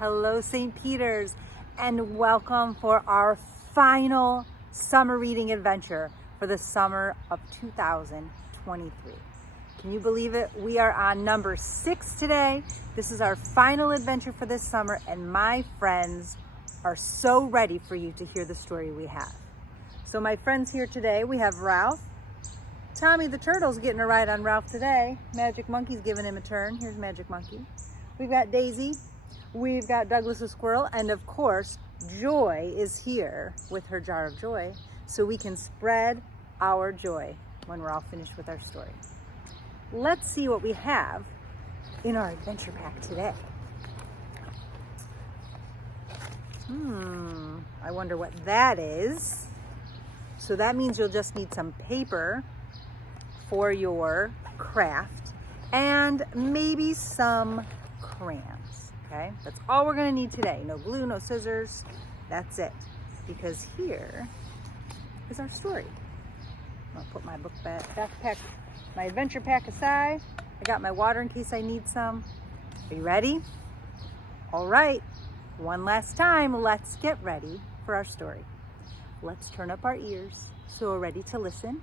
Hello, St. Peter's, and welcome for our final summer reading adventure for the summer of 2023. Can you believe it? We are on number 6 today. This is our final adventure for this summer, and my friends are so ready for you to hear the story we have. So my friends here today, we have Ralph. Tommy the Turtle's getting a ride on Ralph today. Magic Monkey's giving him a turn. Here's Magic Monkey. We've got Daisy. We've got Douglas the Squirrel. And of course, Joy is here with her jar of joy so we can spread our joy when we're all finished with our story. Let's see what we have in our adventure pack today. I wonder what that is. So that means you'll just need some paper for your craft and maybe some crayons, okay? That's all we're gonna need today. No glue, no scissors, that's it. Because here is our story. I'll put my book backpack, my adventure pack aside. I got my water in case I need some. Are you ready? All right, one last time, let's get ready for our story. Let's turn up our ears so we're ready to listen.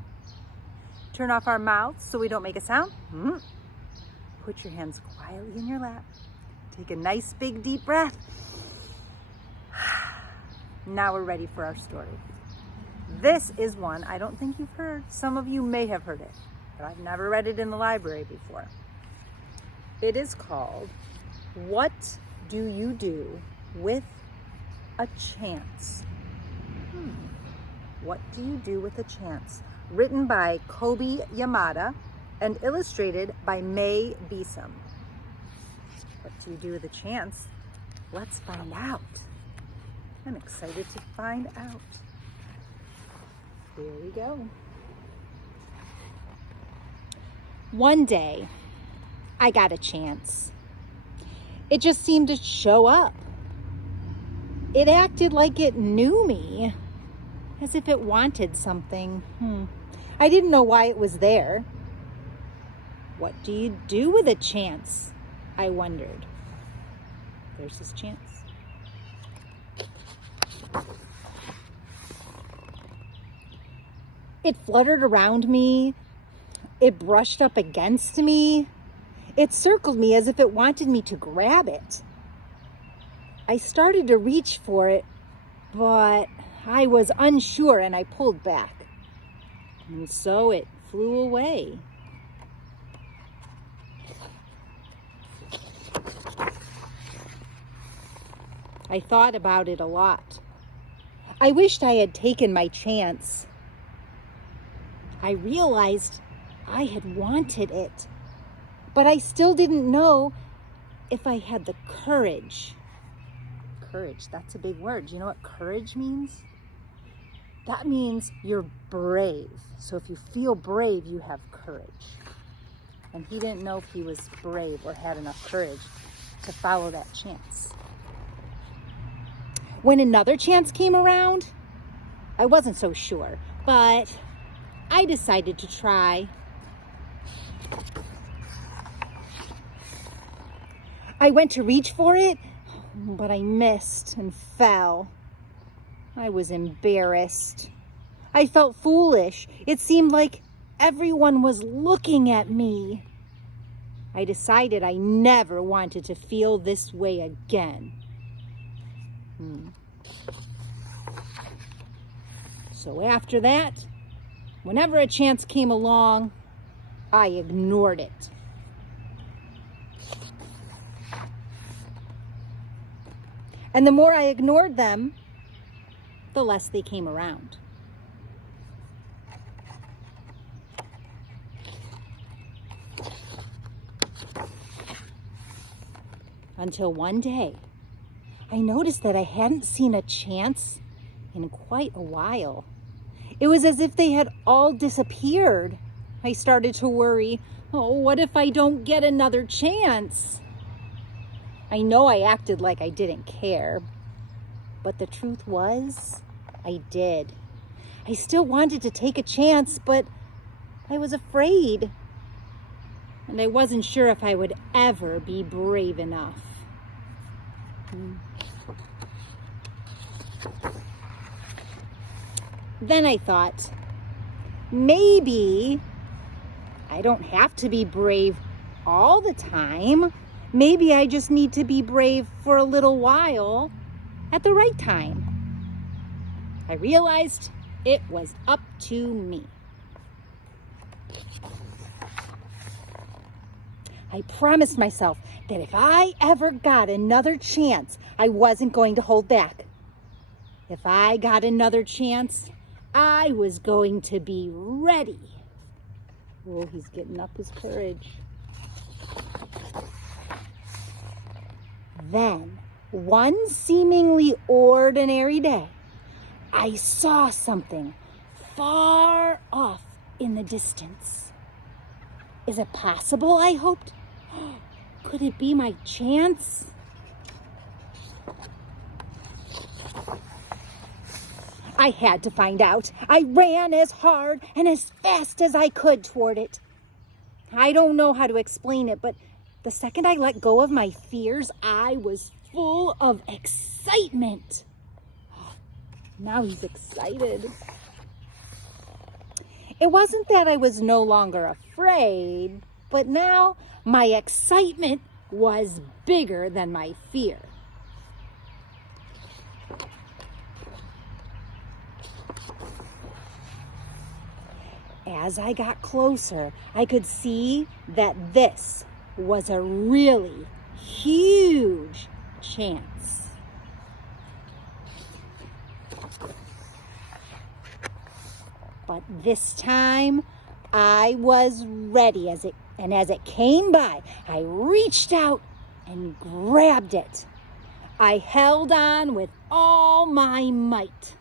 Turn off our mouths so we don't make a sound. Put your hands quietly in your lap. Take a nice big deep breath. Now we're ready for our story. This is one I don't think you've heard. Some of you may have heard it, but I've never read it in the library before. It is called, What Do You Do with a Chance? What Do You Do with a Chance? Written by Kobi Yamada and illustrated by May Beeson. What do you do with a chance? Let's find out. I'm excited to find out. Here we go. One day, I got a chance. It just seemed to show up. It acted like it knew me, as if it wanted something. I didn't know why it was there. What do you do with a chance? I wondered. There's his chance. It fluttered around me. It brushed up against me. It circled me as if it wanted me to grab it. I started to reach for it, but I was unsure and I pulled back. And so it flew away. I thought about it a lot. I wished I had taken my chance. I realized I had wanted it, but I still didn't know if I had the courage. Courage, that's a big word. Do you know what courage means? That means you're brave. So if you feel brave, you have courage. And he didn't know if he was brave or had enough courage to follow that chance. When another chance came around, I wasn't so sure, but I decided to try. I went to reach for it, but I missed and fell. I was embarrassed. I felt foolish. It seemed like everyone was looking at me. I decided I never wanted to feel this way again. So after that, whenever a chance came along, I ignored it. And the more I ignored them, the less they came around. Until one day, I noticed that I hadn't seen a chance in quite a while. It was as if they had all disappeared. I started to worry. Oh, what if I don't get another chance? I know I acted like I didn't care, but the truth was, I did. I still wanted to take a chance, but I was afraid. And I wasn't sure if I would ever be brave enough. Then I thought, maybe I don't have to be brave all the time. Maybe I just need to be brave for a little while at the right time. I realized it was up to me. I promised myself that if I ever got another chance, I wasn't going to hold back. If I got another chance, I was going to be ready. Oh, he's getting up his courage. Then, one seemingly ordinary day, I saw something far off in the distance. Is it possible, I hoped? Could it be my chance? I had to find out. I ran as hard and as fast as I could toward it. I don't know how to explain it, but the second I let go of my fears, I was full of excitement. Now he's excited. It wasn't that I was no longer afraid, but now my excitement was bigger than my fear. As I got closer, I could see that this was a really huge chance. But this time, I was ready as it came by, I reached out and grabbed it. I held on with all my might.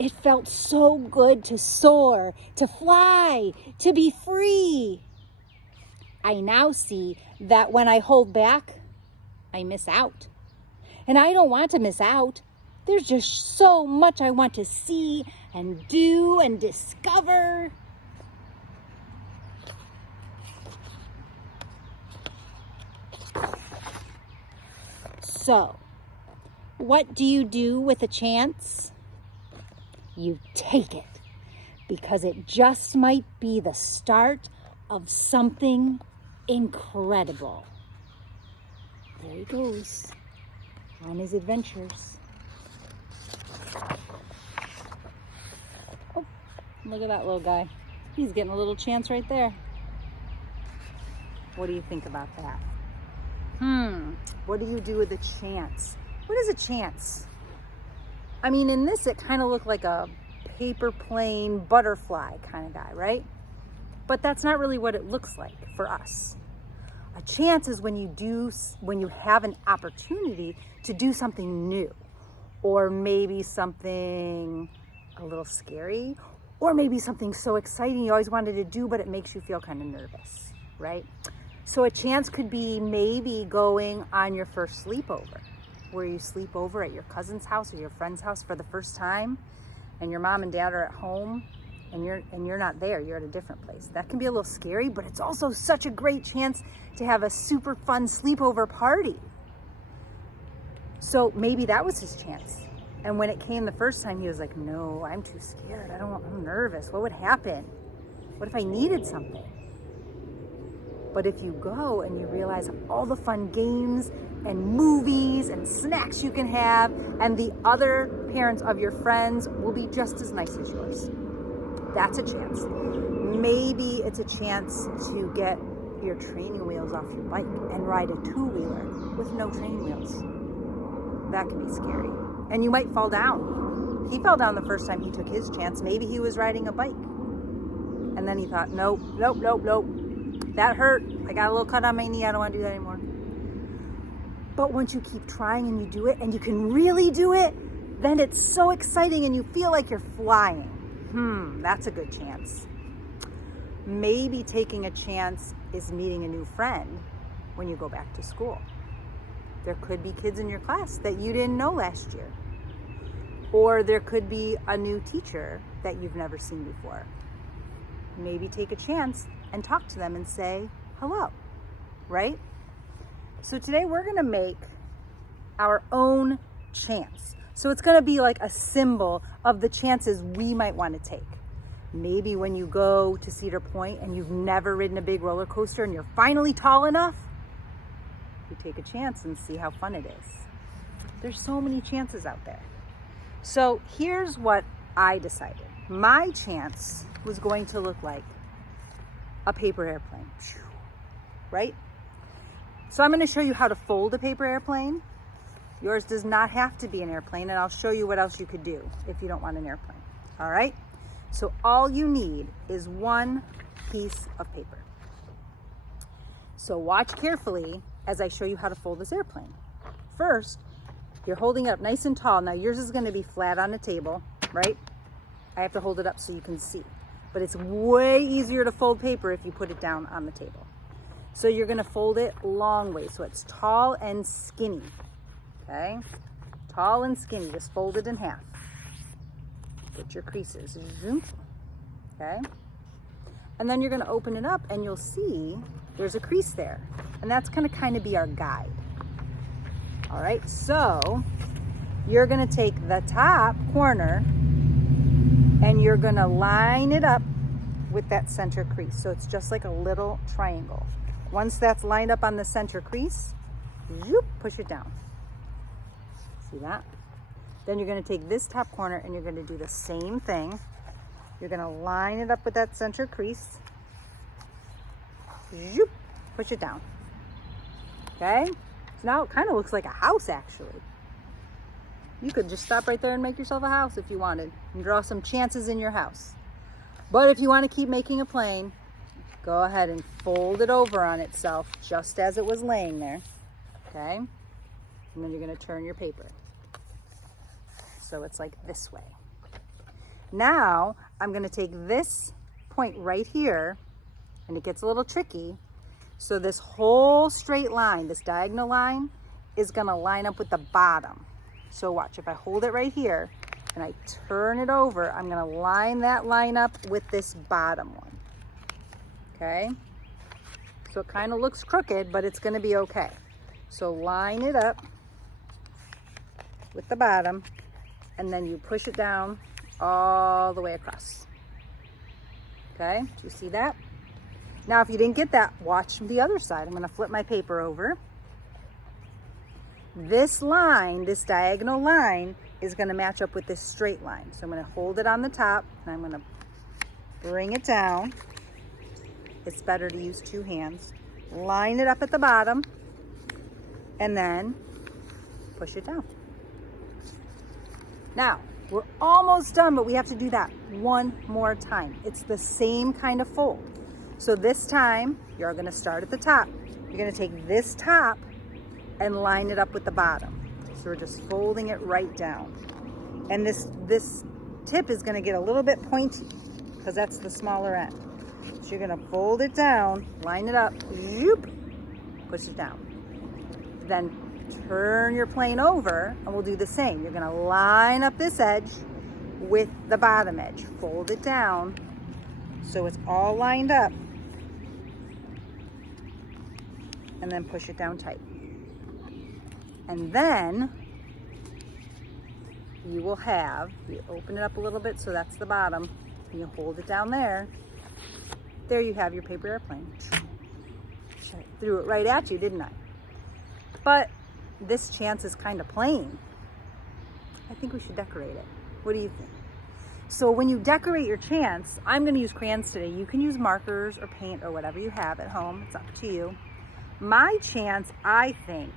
It felt so good to soar, to fly, to be free. I now see that when I hold back, I miss out. And I don't want to miss out. There's just so much I want to see and do and discover. So, what do you do with a chance? You take it, because it just might be the start of something incredible. There he goes on his adventures. Oh, look at that little guy. He's getting a little chance right there. What do you think about that? What do you do with a chance? What is a chance? I mean, in this, it kind of looked like a paper plane butterfly kind of guy, right? But that's not really what it looks like for us. A chance is when you have an opportunity to do something new, or maybe something a little scary, or maybe something so exciting you always wanted to do, but it makes you feel kind of nervous, right? So a chance could be maybe going on your first sleepover, where you sleep over at your cousin's house or your friend's house for the first time, and your mom and dad are at home, and you're not there, you're at a different place. That can be a little scary, but it's also such a great chance to have a super fun sleepover party. So maybe that was his chance. And when it came the first time, he was like, no, I'm too scared. I'm nervous. What would happen? What if I needed something? But if you go and you realize all the fun games and movies and snacks you can have, and the other parents of your friends will be just as nice as yours, that's a chance. Maybe it's a chance to get your training wheels off your bike and ride a two-wheeler with no training wheels. That can be scary. And you might fall down. He fell down the first time he took his chance. Maybe he was riding a bike. And then he thought, nope. That hurt. I got a little cut on my knee. I don't want to do that anymore. But once you keep trying and you do it, and you can really do it, then it's so exciting and you feel like you're flying. That's a good chance. Maybe taking a chance is meeting a new friend when you go back to school. There could be kids in your class that you didn't know last year. Or there could be a new teacher that you've never seen before. Maybe take a chance and talk to them and say hello, right? So today we're gonna make our own chance. So it's gonna be like a symbol of the chances we might wanna take. Maybe when you go to Cedar Point and you've never ridden a big roller coaster and you're finally tall enough, you take a chance and see how fun it is. There's so many chances out there. So here's what I decided. My chance was going to look like a paper airplane, right? So I'm going to show you how to fold a paper airplane. Yours does not have to be an airplane, and I'll show you what else you could do if you don't want an airplane. All right? So all you need is one piece of paper. So watch carefully as I show you how to fold this airplane. First, you're holding it up nice and tall. Now yours is going to be flat on the table, right? I have to hold it up so you can see. But it's way easier to fold paper if you put it down on the table. So you're going to fold it long way, so it's tall and skinny. Okay? Tall and skinny. Just fold it in half. Get your creases. Okay? And then you're going to open it up and you'll see there's a crease there. And that's going to kind of be our guide. All right, so you're going to take the top corner and you're going to line it up with that center crease. So it's just like a little triangle. Once that's lined up on the center crease, push it down. See that? Then you're going to take this top corner and you're going to do the same thing. You're going to line it up with that center crease. Push it down. Okay? So now it kind of looks like a house, actually. You could just stop right there and make yourself a house if you wanted and draw some chances in your house. But if you want to keep making a plane, go ahead and fold it over on itself just as it was laying there. Okay? And then you're going to turn your paper. So it's like this way. Now I'm going to take this point right here, and it gets a little tricky. So this whole straight line, this diagonal line, is going to line up with the bottom. So watch, if I hold it right here and I turn it over, I'm going to line that line up with this bottom one. Okay? So it kind of looks crooked, but it's going to be okay. So line it up with the bottom, and then you push it down all the way across. Okay, do you see that? Now, if you didn't get that, watch the other side. I'm going to flip my paper over. This line, this diagonal line, is going to match up with this straight line. So I'm going to hold it on the top, and I'm going to bring it down. It's better to use two hands. Line it up at the bottom, and then push it down. Now, we're almost done, but we have to do that one more time. It's the same kind of fold. So this time, you're going to start at the top. You're going to take this top and line it up with the bottom. So we're just folding it right down. And this tip is going to get a little bit pointy because that's the smaller end. So you're going to fold it down, line it up, push it down. Then turn your plane over and we'll do the same. You're going to line up this edge with the bottom edge. Fold it down so it's all lined up. And then push it down tight. And then you will have, you open it up a little bit so that's the bottom, and you hold it down there. There you have your paper airplane. I threw it right at you, didn't I? But this chance is kind of plain. I think we should decorate it. What do you think? So when you decorate your chance, I'm going to use crayons today. You can use markers or paint or whatever you have at home. It's up to you. My chance, I think,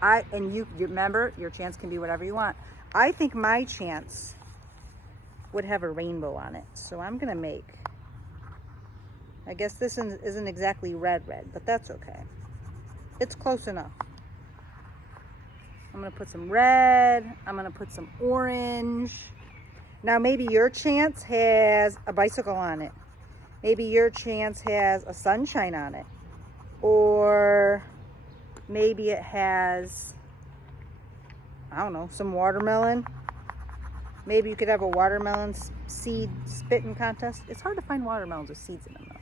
and you remember, your chance can be whatever you want. I think my chance would have a rainbow on it. So I'm going to make, I guess this isn't exactly red, but that's okay. It's close enough. I'm going to put some red. I'm going to put some orange. Now maybe your chance has a bicycle on it. Maybe your chance has a sunshine on it. Or maybe it has, I don't know, some watermelon. Maybe you could have a watermelon seed spitting contest. It's hard to find watermelons with seeds in them though.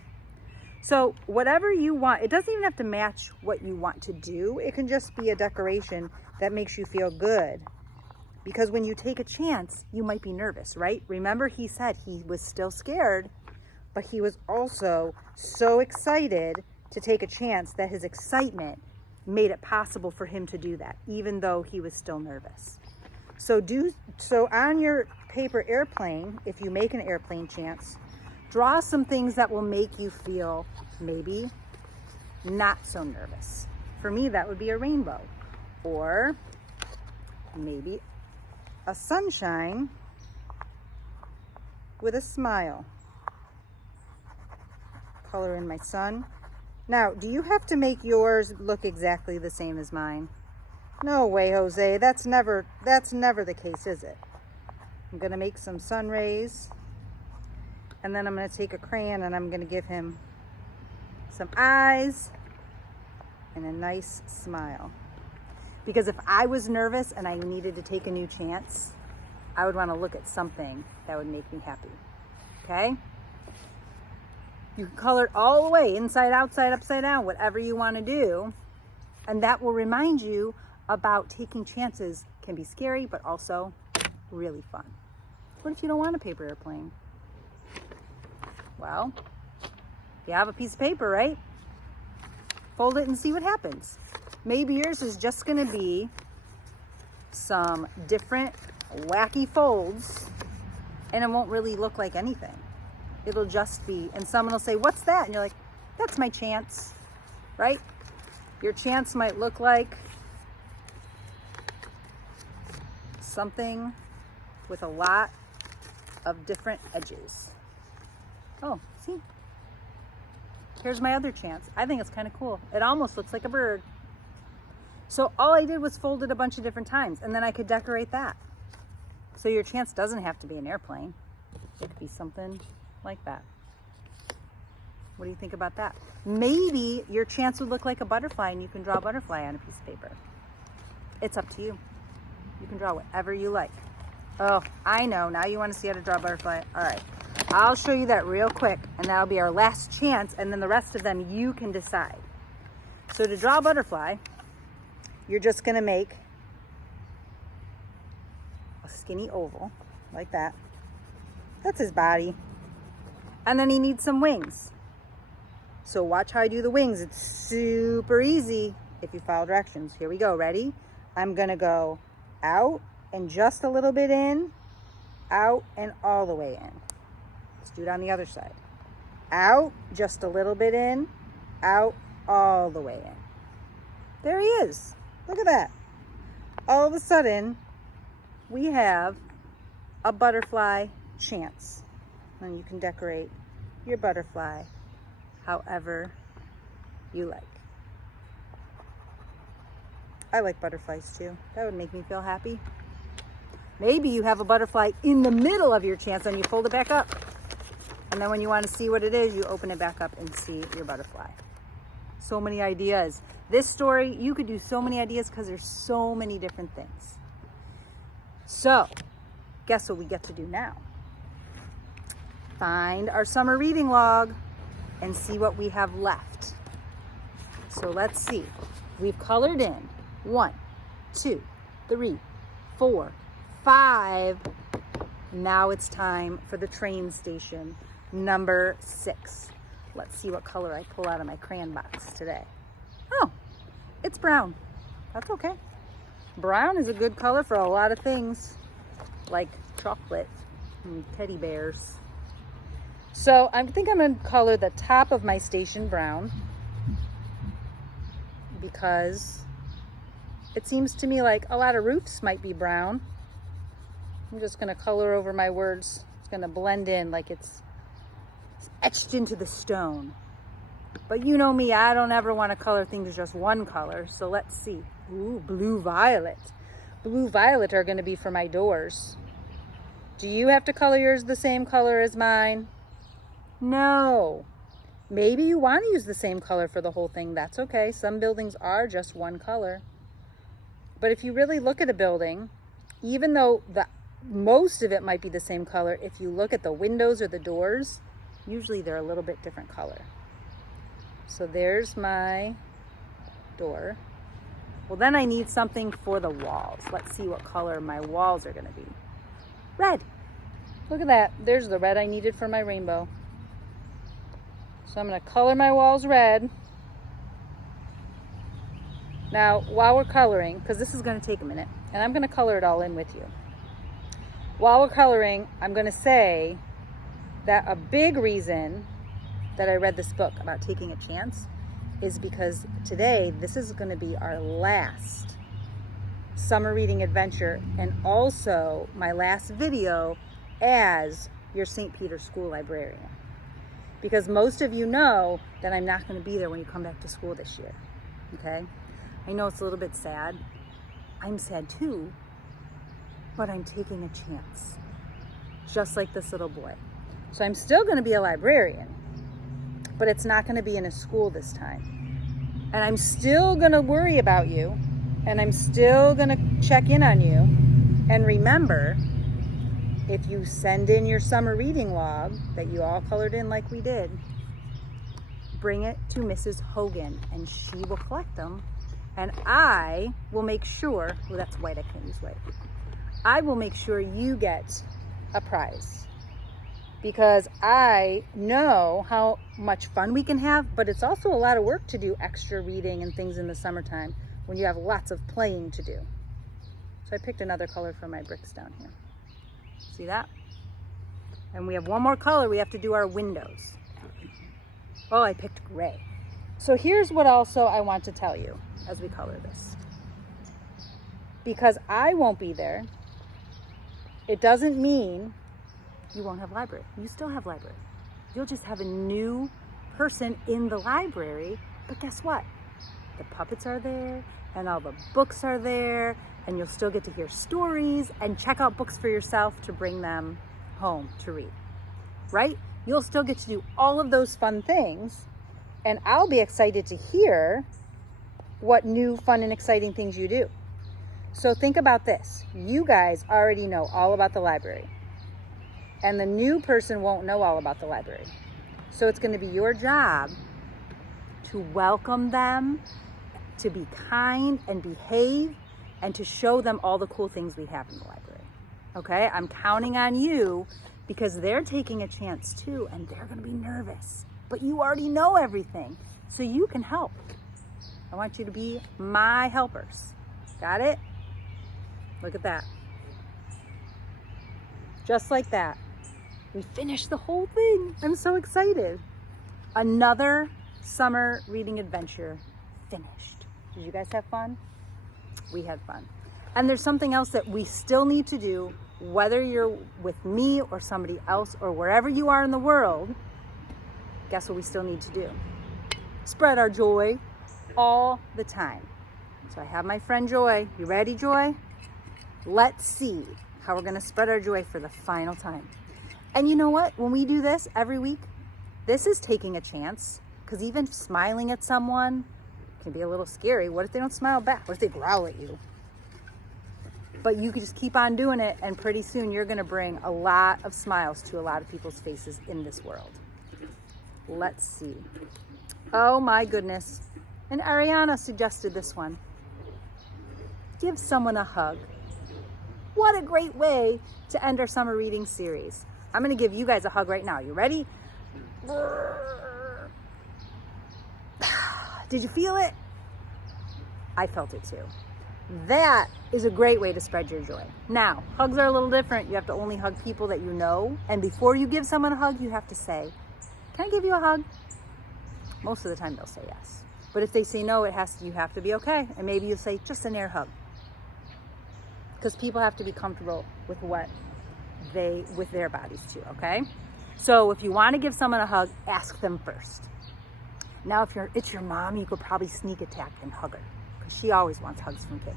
So whatever you want, it doesn't even have to match what you want to do. It can just be a decoration that makes you feel good. Because when you take a chance, you might be nervous, right? Remember, he said he was still scared, but he was also so excited to take a chance that his excitement made it possible for him to do that, even though he was still nervous. So on your paper airplane, if you make an airplane chance, draw some things that will make you feel maybe not so nervous. For me, that would be a rainbow, or maybe a sunshine with a smile. Color in my sun. Now, do you have to make yours look exactly the same as mine? No way, Jose. That's never the case, is it? I'm gonna make some sun rays, and then I'm gonna take a crayon and I'm gonna give him some eyes and a nice smile. Because if I was nervous and I needed to take a new chance, I would want to look at something that would make me happy. Okay? You can color it all the way, inside, outside, upside down, whatever you want to do. And that will remind you about taking chances can be scary, but also really fun. What if you don't want a paper airplane? Well, you have a piece of paper, right? Fold it and see what happens. Maybe yours is just going to be some different wacky folds, and it won't really look like anything. It'll just be, and someone will say, "What's that?" And you're like, "That's my chance," right? Your chance might look like something with a lot of different edges. Oh, see? Here's my other chance. I think it's kind of cool. It almost looks like a bird. So all I did was fold it a bunch of different times, and then I could decorate that. So your chance doesn't have to be an airplane. It could be something like that. What do you think about that? Maybe your chance would look like a butterfly, and you can draw a butterfly on a piece of paper. It's up to you. You can draw whatever you like. Oh, I know. Now you want to see how to draw a butterfly. All right. I'll show you that real quick, and that'll be our last chance, and then the rest of them you can decide. So to draw a butterfly, you're just going to make a skinny oval like that. That's his body. And then he needs some wings. So watch how I do the wings. It's super easy if you follow directions. Here we go. Ready? I'm going to go out and just a little bit in, out and all the way in. Let's do it on the other side. Out, just a little bit in, out, all the way in. There he is. Look at that. All of a sudden, we have a butterfly chance. And you can decorate your butterfly however you like. I like butterflies too. That would make me feel happy. Maybe you have a butterfly in the middle of your chance and you fold it back up. And then when you want to see what it is, you open it back up and see your butterfly. So many ideas. This story, you could do so many ideas because there's so many different things. So, guess what we get to do now? Find our summer reading log and see what we have left. So let's see. We've colored in 1, 2, 3, 4, 5. Now it's time for the train station, number 6. Let's see what color I pull out of my crayon box today. Oh, it's brown. That's okay. Brown is a good color for a lot of things, like chocolate and teddy bears. So I think I'm going to color the top of my station brown because it seems to me like a lot of roofs might be brown. I'm just going to color over my words. It's going to blend in like it's etched into the stone. But you know me, I don't ever want to color things just one color. So let's see. Ooh, blue violet. Blue violet are going to be for my doors. Do you have to color yours the same color as mine? No. Maybe you want to use the same color for the whole thing. That's okay. Some buildings are just one color. But if you really look at a building, even though the most of it might be the same color. If you look at the windows or the doors, usually they're a little bit different color. So there's my door. Well, then I need something for the walls. Let's see what color my walls are gonna be. Red. Look at that. There's the red I needed for my rainbow. So I'm gonna color my walls red. Now, while we're coloring, because this is gonna take a minute, and I'm gonna color it all in with you. While we're coloring, I'm gonna say that a big reason that I read this book about taking a chance is because today, this is gonna be our last summer reading adventure and also my last video as your St. Peter's School librarian. Because most of you know that I'm not gonna be there when you come back to school this year, okay? I know it's a little bit sad. I'm sad too, but I'm taking a chance, just like this little boy. So I'm still gonna be a librarian, but it's not gonna be in a school this time. And I'm still gonna worry about you, and I'm still gonna check in on you. And remember, if you send in your summer reading log that you all colored in like we did, bring it to Mrs. Hogan and she will collect them. And I will make sure, well, that's white, I can't use white. I will make sure you get a prize because I know how much fun we can have, but it's also a lot of work to do extra reading and things in the summertime when you have lots of playing to do. So I picked another color for my bricks down here. See that? And we have one more color. We have to do our windows. Oh, I picked gray. So here's what also I want to tell you as we color this. Because I won't be there, it doesn't mean you won't have library. You still have library. You'll just have a new person in the library, but guess what? The puppets are there and all the books are there and you'll still get to hear stories and check out books for yourself to bring them home to read, right? You'll still get to do all of those fun things and I'll be excited to hear what new fun and exciting things you do. So think about this. You guys already know all about the library and the new person won't know all about the library. So it's going to be your job to welcome them, to be kind and behave, and to show them all the cool things we have in the library. Okay? I'm counting on you because they're taking a chance too and they're going to be nervous. But you already know everything, so you can help. I want you to be my helpers. Got it? Look at that. Just like that. We finished the whole thing. I'm so excited. Another summer reading adventure finished. Did you guys have fun? We had fun. And there's something else that we still need to do, whether you're with me or somebody else or wherever you are in the world. Guess what we still need to do? Spread our joy all the time. So I have my friend Joy. You ready, Joy? Let's see how we're gonna spread our joy for the final time. And you know what? When we do this every week, this is taking a chance, because even smiling at someone can be a little scary. What if they don't smile back? What if they growl at you? But you can just keep on doing it, and pretty soon you're gonna bring a lot of smiles to a lot of people's faces in this world. Let's see. Oh my goodness. And Ariana suggested this one. Give someone a hug. What a great way to end our summer reading series. I'm gonna give you guys a hug right now. You ready? Did you feel it? I felt it too. That is a great way to spread your joy. Now, hugs are a little different. You have to only hug people that you know. And before you give someone a hug, you have to say, can I give you a hug? Most of the time they'll say yes. But if they say no, you have to be okay. And maybe you'll say just an air hug. Because people have to be comfortable with with their bodies too, okay? So if you want to give someone a hug, ask them first. Now, if it's your mom, you could probably sneak attack and hug her because she always wants hugs from kids.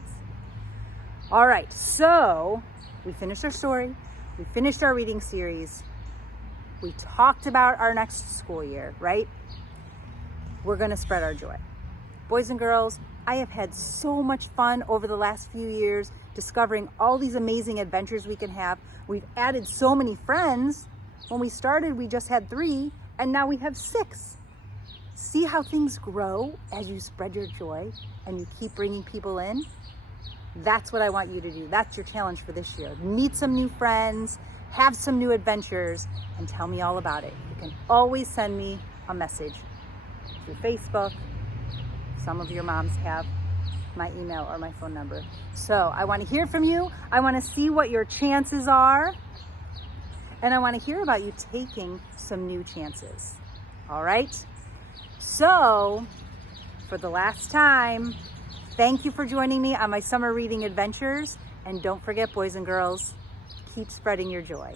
All right, so we finished our story. We finished our reading series. We talked about our next school year, right? We're going to spread our joy. Boys and girls, I have had so much fun over the last few years discovering all these amazing adventures we can have. We've added so many friends. When we started, we just had 3, and now we have 6. See how things grow as you spread your joy and you keep bringing people in? That's what I want you to do. That's your challenge for this year. Meet some new friends, have some new adventures, and tell me all about it. You can always send me a message through Facebook. Some of your moms have my email or my phone number. So I want to hear from you. I want to see what your chances are. And I want to hear about you taking some new chances. All right? So, for the last time, thank you for joining me on my summer reading adventures. And don't forget, boys and girls, keep spreading your joy.